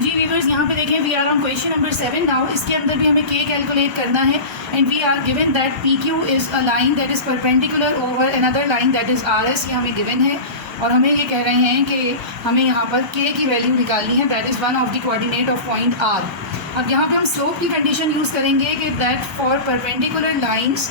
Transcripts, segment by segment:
जी व्यूअर्स, यहाँ पे देखें we are on question number 7 now. इसके अंदर भी हमें के कैलकुलेट करना है and we are given that P Q is a line that is perpendicular over another line that is R S. ये हमें गिवन है और हमें ये कह रहे हैं कि हमें यहाँ पर के की वैल्यू निकालनी है, that is one of the coordinate of point R. अब यहाँ पे हम स्लोप की कंडीशन यूज़ करेंगे कि that for perpendicular lines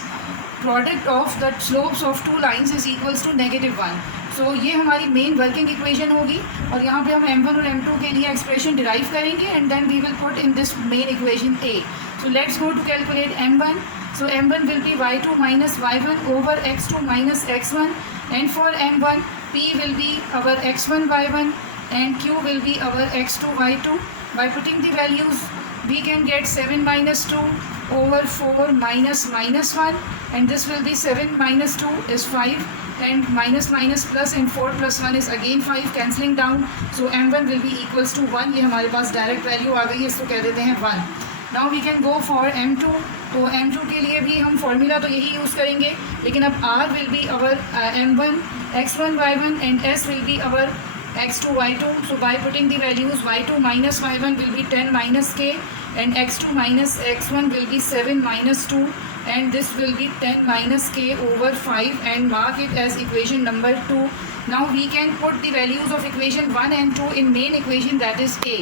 product of the slopes of two lines is equals to -1। So ये हमारी मेन वर्किंग इक्वेशन होगी और यहाँ पे हम m1 और m2 के लिए एक्सप्रेशन डिराइव करेंगे and then we will put in this main equation a। So let's go to calculate m1। So m1 will be y2 minus y1 over x2 minus x1 and for m1 p will be our x1 y1 and q will be our x2 y2. By putting the values we can get 7 minus 2 over 4 minus 1 and this will be 7 minus 2 is 5 and minus minus plus and 4 plus 1 is again 5 cancelling down. So m1 will be equals to 1। ये हमारे पास direct value आ गई है, इसको कह देते हैं 1। Now we can go for m2। तो m2 के लिए भी हम फॉर्मूला तो यही यूज़ करेंगे, लेकिन अब r will be our m1 x1 y1 and s will be our x2 y2. So by putting the values y2 minus y1 will be 10 minus k and x2 minus x1 will be 7 minus 2 and this will be 10 minus k over 5 and mark it as equation number 2. Now we can put the values of equation 1 and 2 in main equation, that is a.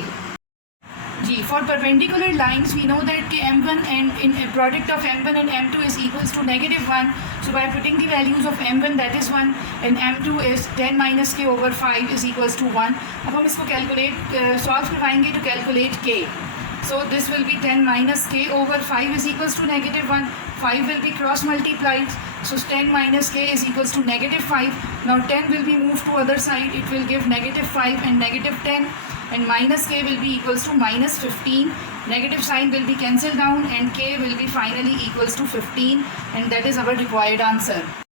जी, for perpendicular lines we know that के m1 and in a product of m1 and m2 is equals to -1. So by putting the values of m1 that is 1 and m2 is 10 minus k over 5 is equals to 1. अब हम इसको calculate solve करवाएंगे to calculate k. So this will be 10 minus k over 5 is equals to -1. 5 will be cross multiplied, so 10 minus k is equals to -5. Now 10 will be moved to other side, it will give -5 and -10 and minus k will be equals to -15. Negative sign will be cancelled down and k will be finally equals to 15 and that is our required answer.